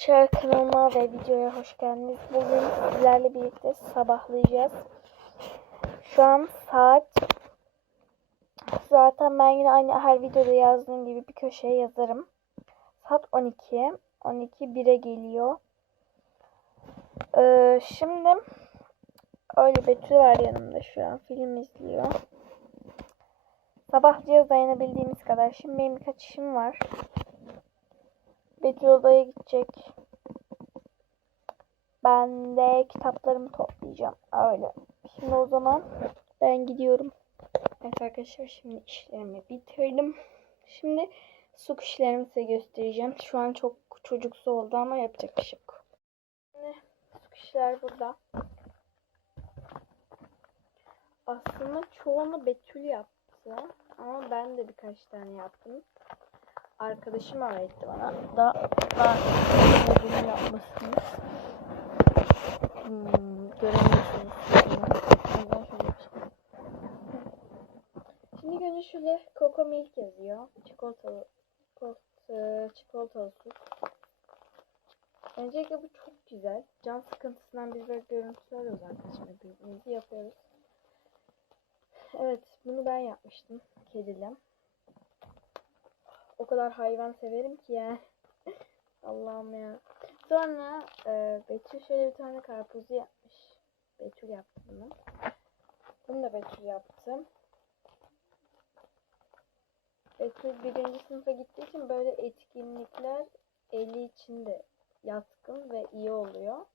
Arkadaşlar kanalıma ve videoya hoş geldiniz. Bugün sizlerle birlikte sabahlayacağız. Şu an saat zaten ben yine aynı her videoda yazdığım gibi bir köşeye yazarım. Saat 12. 12 1'e geliyor. Ee, şimdi öyle Betül var yanımda şu an film izliyor. Sabahlayacağız dayanabildiğimiz kadar. Şimdi benim birkaç işim var. Betül odaya gidecek. Ben de kitaplarımı toplayacağım. Öyle. Şimdi o zaman ben gidiyorum. Evet arkadaşlar şimdi işlerimi bitirdim. Şimdi su işlerimi size göstereceğim. Şu an çok çocuksu oldu ama yapacak bir şey yok. Şimdi su işler burada. Aslında çoğunu Betül yaptı. Ama ben de birkaç tane yaptım arkadaşım öğretti bana. Da daha bunu yapmasını hmm, göremiyorsunuz. Şimdi önce şöyle Coco Milk yazıyor. Çikolatalı çikolata, çikolatalı süt. Öncelikle bu çok güzel. Can sıkıntısından biz böyle görüntüler arkadaşlar. Birbirimizi yapıyoruz. Evet bunu ben yapmıştım. Kedili. Kadar hayvan severim ki yani. Allah'ım ya. Sonra e, Betül şöyle bir tane karpuzu yapmış. Betül yaptı bunu. Bunu da Betül yaptı. Betül birinci sınıfa gittiği için böyle etkinlikler eli için de yatkın ve iyi oluyor.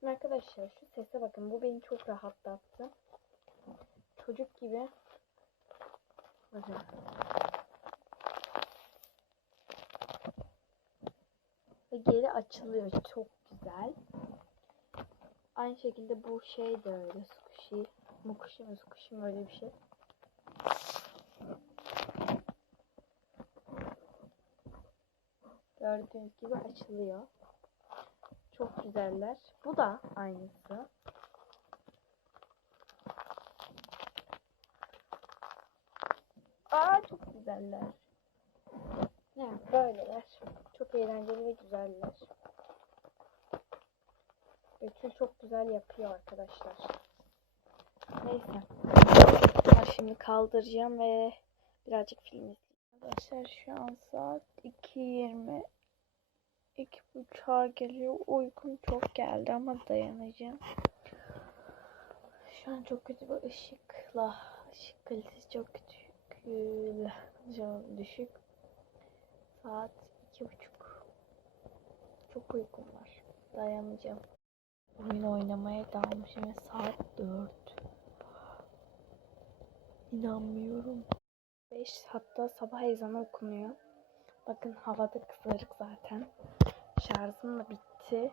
Şimdi arkadaşlar şu sese bakın. Bu beni çok rahatlattı. Çocuk gibi. Bakın. Ve geri açılıyor. Çok güzel. Aynı şekilde bu şey de öyle. Squishy. Mukuşi mi squishy mi öyle bir şey. Gördüğünüz gibi açılıyor. Çok güzeller. Bu da aynısı. Aa çok güzeller. Yani böyleler. Çok eğlenceli ve güzeller. Betül çok güzel yapıyor arkadaşlar. Neyse. Ben şimdi kaldıracağım ve birazcık film izleyeceğim. Arkadaşlar şu an saat 2.20. 2.30'a geliyor. Uykum çok geldi ama dayanacağım. Şu an çok kötü bir ışıkla. Işık kalitesi çok kötü. Düşük. Saat iki buçuk. Çok uykum var. Dayanacağım. Oyun oynamaya dalmışım ve saat dört. İnanmıyorum. Beş hatta sabah ezanı okunuyor. Bakın havada kızarık zaten. Şarjım da bitti.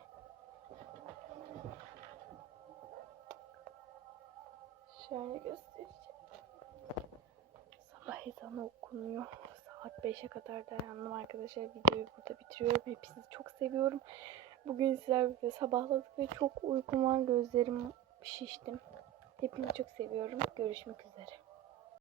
Şöyle göstereceğim. Sabah ezanı okunuyor. Saat 5'e kadar dayandım arkadaşlar. Videoyu burada bitiriyorum. Hepinizi çok seviyorum. Bugün sizlerle sabahladık ve çok uykum var. Gözlerim şiştim. Hepinizi çok seviyorum. Görüşmek üzere.